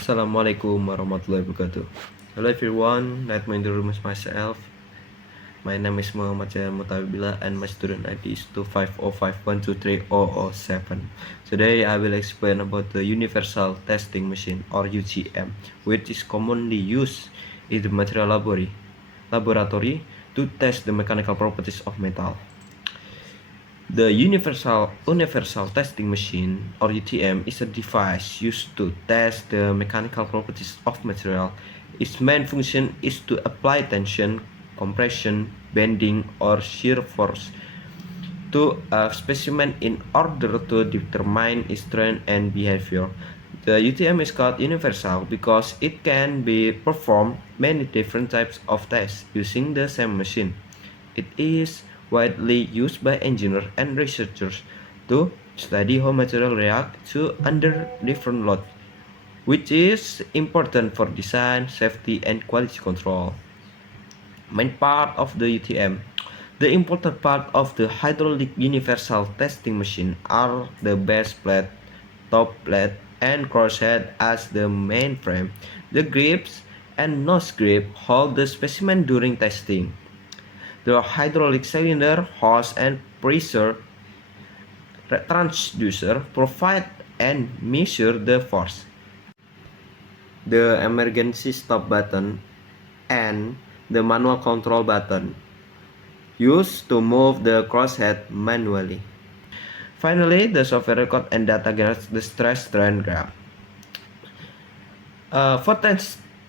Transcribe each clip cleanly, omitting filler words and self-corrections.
Assalamualaikum warahmatullahi wabarakatuh. Hello everyone, let me introduce myself. My name is Muhammad Jayan Mutabila and my student ID is 25051230007. Today I will explain about the Universal Testing Machine or UTM, which is commonly used in the material laboratory to test the mechanical properties of metal. The Universal Testing Machine, or UTM, is a device used to test the mechanical properties of material. Its main function is to apply tension, compression, bending, or shear force to a specimen in order to determine its strength and behavior. The UTM is called universal because it can be performed many different types of tests using the same machine. It is widely used by engineers and researchers to study how materials react to under different loads, which is important for design, safety, and quality control. Main part of the UTM. The important part of the hydraulic universal testing machine are the base plate, top plate, and crosshead as the main frame. The grips and nose grip hold the specimen during testing. The hydraulic cylinder, hose, and pressure transducer provide and measure the force. The emergency stop button and the manual control button used to move the crosshead manually. Finally, the software record and data generates the stress strain graph. For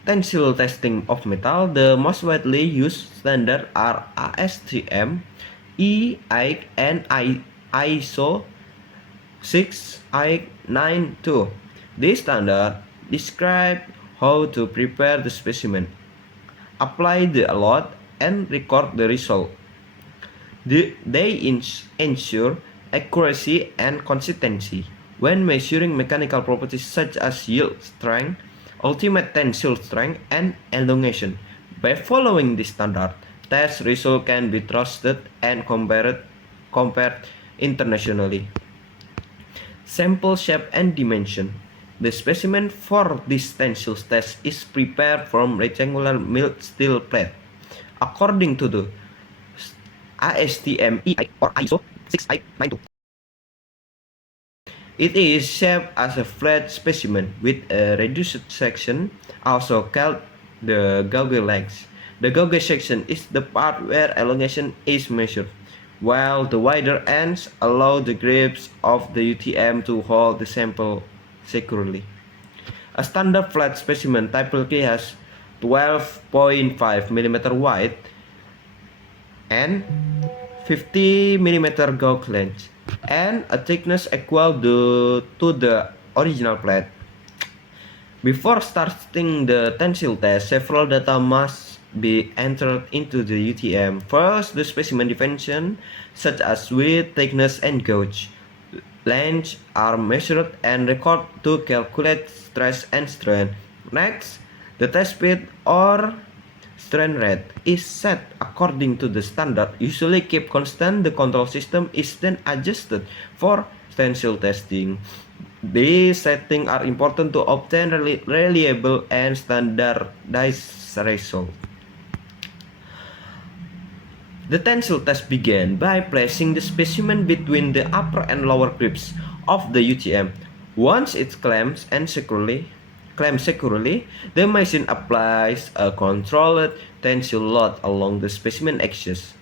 tensile testing of metal, the most widely used standard are ASTM, E8, and ISO 6892. This standard describe how to prepare the specimen, apply the load, and record the result. They ensure accuracy and consistency when measuring mechanical properties such as yield strength, ultimate tensile strength, and elongation. By following this standard, test results can be trusted and compared internationally. Sample shape and dimension. The specimen for this tensile test is prepared from rectangular milled steel plate. According to the ASTM E8 or ISO 6892. It is shaped as a flat specimen with a reduced section, also called the gauge length. The gauge section is the part where elongation is measured, while the wider ends allow the grips of the UTM to hold the sample securely. A standard flat specimen typically has 12.5 mm wide and 50 mm gauge length and a thickness equal to the original plate. Before starting the tensile test, several data must be entered into the UTM. First, the specimen dimension, such as width, thickness, and gauge length, are measured and recorded to calculate stress and strain. Next, the test speed or strain rate is set according to the standard, usually kept constant. The control system is then adjusted for tensile testing. These settings are important to obtain reliable and standardized results. The tensile test began by placing the specimen between the upper and lower grips of the UTM. Once it clamps securely, the machine applies a controlled tensile load along the specimen axis.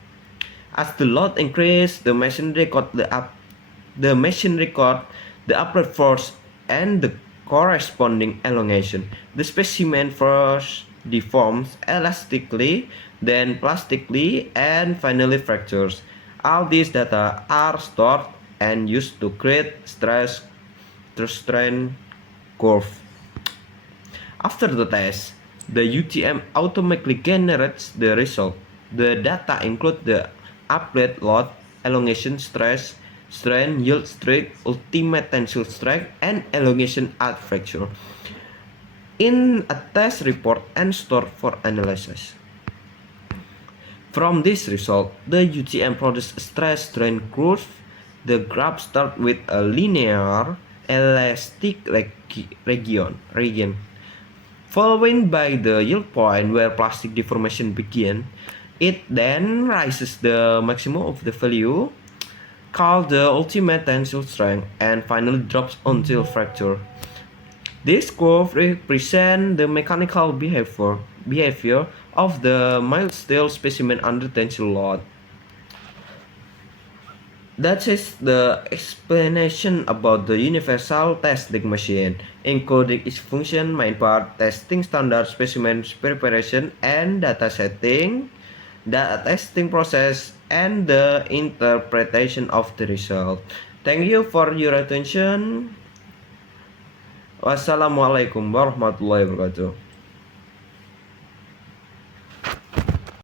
As the load increases, the machine records the upward force and the corresponding elongation. The specimen first deforms elastically, then plastically, and finally fractures. All these data are stored and used to create stress strain curve. After the test, the UTM automatically generates the result. The data include the applied load, elongation, stress, strain, yield strength, ultimate tensile strength, and elongation at fracture in a test report and stored for analysis. From this result, the UTM produces a stress strain curve. The graph starts with a linear elastic region Following by the yield point where plastic deformation begins, it then rises the maximum of the value, called the ultimate tensile strength, and finally drops until fracture. This curve represents the mechanical behavior of the mild steel specimen under tensile load. That is the explanation about the universal testing machine, including its function, main part, testing standard specimen preparation and data setting, data testing process, and the interpretation of the result. Thank you for your attention. Wassalamualaikum warahmatullahi wabarakatuh.